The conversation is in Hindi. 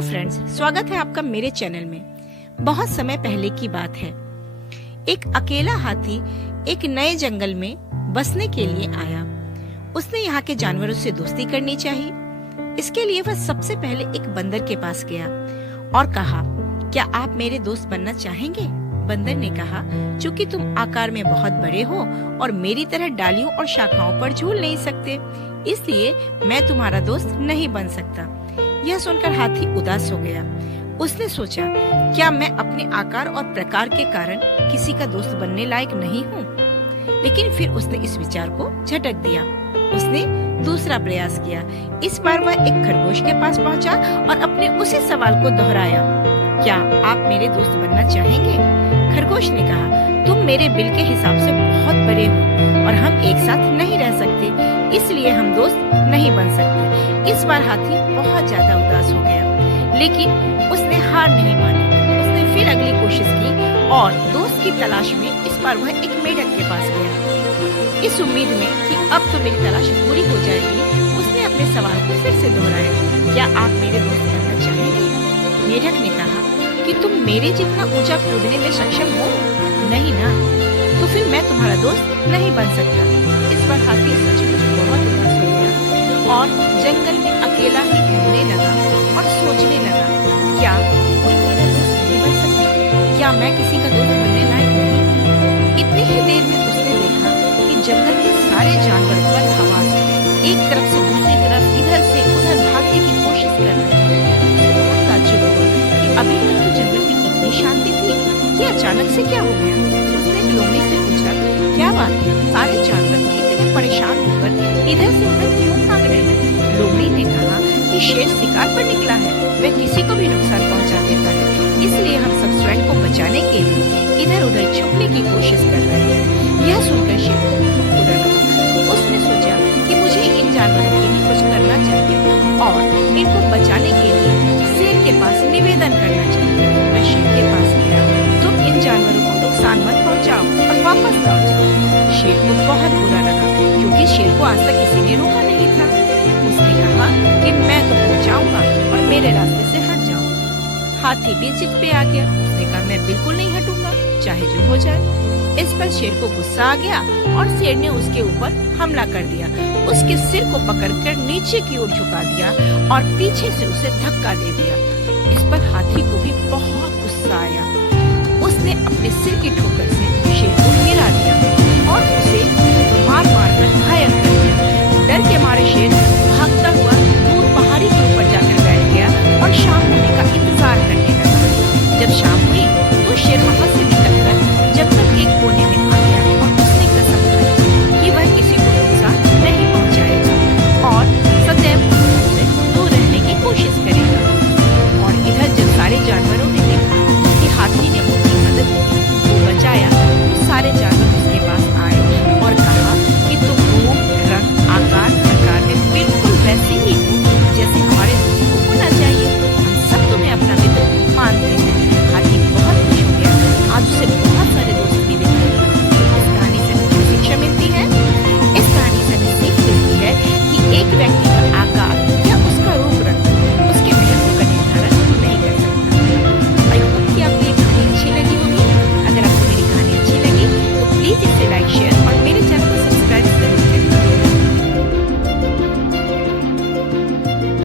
हेलो फ्रेंड्स, स्वागत है आपका मेरे चैनल में। बहुत समय पहले की बात है। एक अकेला हाथी एक नए जंगल में बसने के लिए आया। उसने यहाँ के जानवरों से दोस्ती करनी चाहिए। इसके लिए वह सबसे पहले एक बंदर के पास गया और कहा, क्या आप मेरे दोस्त बनना चाहेंगे? बंदर ने कहा, चूंकि तुम आकार में बहुत बड़े हो और मेरी तरह डालियों और शाखाओं पर झूल नहीं सकते, इसलिए मैं तुम्हारा दोस्त नहीं बन सकता। यह सुनकर हाथी उदास हो गया। उसने सोचा, क्या मैं अपने आकार और प्रकार के कारण किसी का दोस्त बनने लायक नहीं हूँ? लेकिन फिर उसने इस विचार को झटक दिया। उसने दूसरा प्रयास किया। इस बार वह एक खरगोश के पास पहुँचा और अपने उसी सवाल को दोहराया, क्या आप मेरे दोस्त बनना चाहेंगे? खरगोश ने कहा, तुम मेरे बिल के हिसाब से बहुत बड़े हो और हम एक साथ नहीं रह सकते, इसलिए हम दोस्त नहीं बन सकते। इस बार हाथी बहुत ज्यादा उदास हो गया, लेकिन उसने हार नहीं मानी। उसने फिर अगली कोशिश की और दोस्त की तलाश में इस बार वह एक मेढक के पास गया। इस उम्मीद में कि अब तो मेरी तलाश पूरी हो जाएगी, उसने अपने सवाल को फिर से दोहराया, क्या आप मेरे दोस्त बनना चाहेंगे? मेढक ने कहा कि तुम मेरे जितना ऊंचा कूदने में सक्षम हो नहीं ना, तो फिर मैं तुम्हारा दोस्त नहीं बन सकता। इस बार हाथी सचमुच बहुत उदास हो गया और जंगल में अकेला ही घूमने लगा और सोचने लगा, क्या कोई मेरा दोस्त नहीं बन सकता? क्या मैं किसी का दोस्त बनने लायक नहीं? इतनी ही देर में उसने देखा कि जंगल के सारे जानवर बद हवास एक तरफ से दूसरी तरफ इधर से उधर भागने की कोशिश कर रहे थे। बहुत ताज्जुब हुआ कि अभी तक तो जंगल में इतनी शांति थी, ये अचानक से क्या हो गया? उसने लोमड़ी से पूछा, क्या बात है, सारे जानवर इतने परेशान होकर इधर से उधर क्यों भाग रहे हैं? लोमड़ी ने कहा कि शेर शिकार पर निकला है, वह किसी को भी नुकसान पहुंचा देता है, इसलिए हम सब स्वयं को बचाने के लिए इधर उधर छुपने की कोशिश कर रहे हैं। यह सुनकर शेर को बहुत बुरा लगा। उसने सोचा कि मुझे इन जानवरों के लिए कुछ करना चाहिए और इनको बचाने के लिए शेर के पास निवेदन करना चाहिए। वह शेर के पास गया, तुम इन जानवरों को नुकसान मत पहुंचाओ और वापस लौट जाओ। शेर को बहुत बुरा लगा, क्योंकि शेर को आज तक किसी ने रोका नहीं था। उसने कहा कि मैं तो पहुंचाऊंगा और मेरे रास्ते से हट जाओ। हाथी भी जिद पे आ गया। उसने कहा, मैं बिल्कुल नहीं हटूंगा, चाहे जो हो जाए। इस पर शेर को गुस्सा आ गया और शेर ने उसके ऊपर हमला कर दिया। उसके सिर को पकड़कर नीचे की ओर झुका दिया और पीछे से उसे धक्का दे दिया। इस पर हाथी को भी बहुत गुस्सा आया। उसने अपने सिर की ठोकर से शेर को गिरा दिया और उसे मार मार कर घायल कर दिया। डर के मारे शेर भागता हुआ दूर पहाड़ी के ऊपर जाकर बैठ गया और शाम होने का इंतजार करने लगा। जब शाम हुई तो शेर वहां से निकलकर जंगल के एक कोने में आ गया और उसने कसम खाई कि वह किसी को नुकसान नहीं पहुंचाएगा और सदैव उससे दूर रहने की कोशिश करेगा।